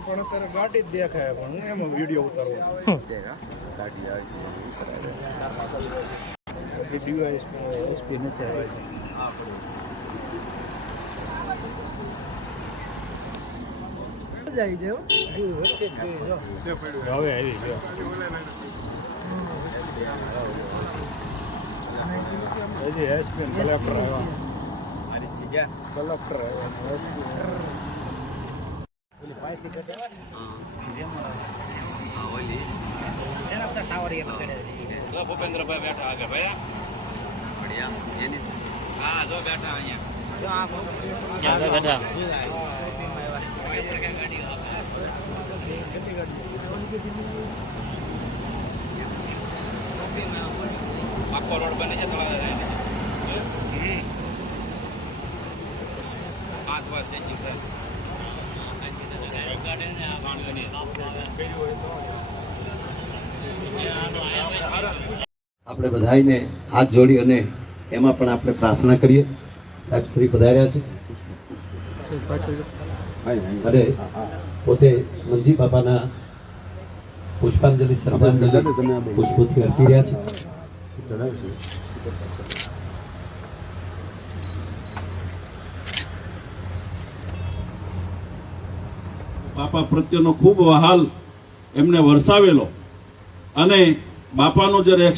પણ અત્યારે ગાડી જ દેખાય પણ હું એમાં વીડિયો ઉતારવો. પછી ડીવાઈસ એસપી નથી આવી. હવે આવી ગયો. હજી એસપી કલેક્ટર આવ્યા કલેક્ટર આવ્યા ભૂપેન્દ્રભાઈ બેઠા આગળ ભાઈ હા જો બેઠા અહીંયા આખો રોડ બને છે તળાજા આપણે બધાને હાથ જોડી અને એમાં પણ આપણે પ્રાર્થના કરીએ. સાહેબ, શ્રી પધાર્યા છે. અને પોતે મંજી બાપાના પુષ્પાંજલિ, શ્રદ્ધાંજલિ, પુષ્પોથી અર્પી રહ્યા છે. બાપા પ્રત્યેનો ખૂબ વહાલ એમને વરસાવેલો. અને બાપાનો જ્યારે